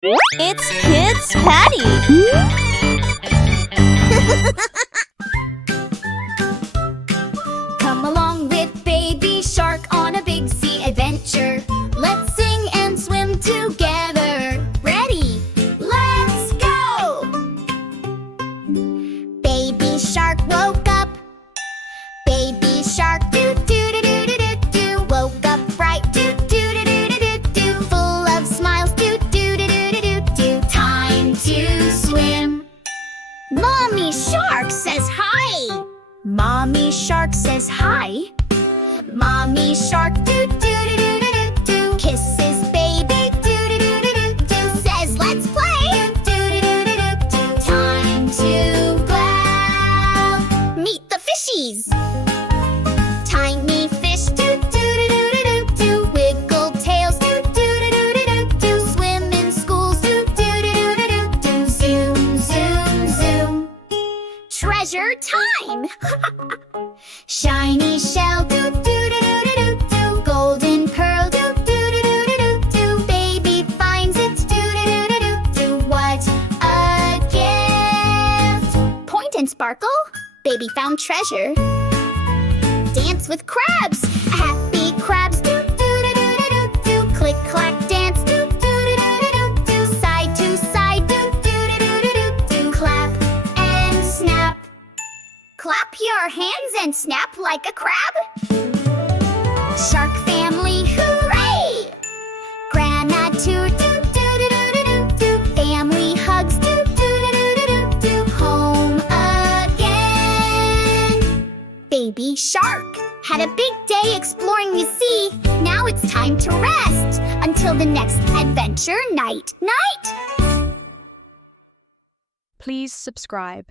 It's Kiddspaddie! Come along with Baby Shark on a big sea adventure. Let's sing and swim together. Ready? Let's go! Baby Shark woke up. Baby Shark do-do-do-do-do-do. Woke up bright do-do-do-do-do-do. Full of smiles do-do-do-do-do-do. Time to swim. Mommy Shark says hi. Mommy Shark says hi. Mommy Shark do-do-do-do-do-do. Kisses baby do-do-do-do-do-do. Says let's play do-do-do-do-do-do. Time to growl. Meet the fishies. Tiny fish do-do-do-do-do-do. Wiggle tails do-do-do-do-do-do. Swim in schools do-do-do-do-do-do. Zoom, zoom, zoom. Treasure time! Shiny shell do-do-do-do-do-do. Golden pearl do-do-do-do-do-do. Baby finds it do-do-do-do-do-do. What a gift! Point and sparkle, baby found treasure. Dance with crabs, happy crabs do-do-do-do-do-do. Click clack dance do-do-do-do-do-do. Side to side do-do-do-do-do-do. Clap and snap. Clap your hands and snap like a crab. Shark family, hooray! Granatour, do-do-do-do-do-do. Family hugs, do-do-do-do-do-do. Home again. Baby Shark had a big day exploring the sea. Now it's time to rest. Until the next adventure, night, night. Please subscribe.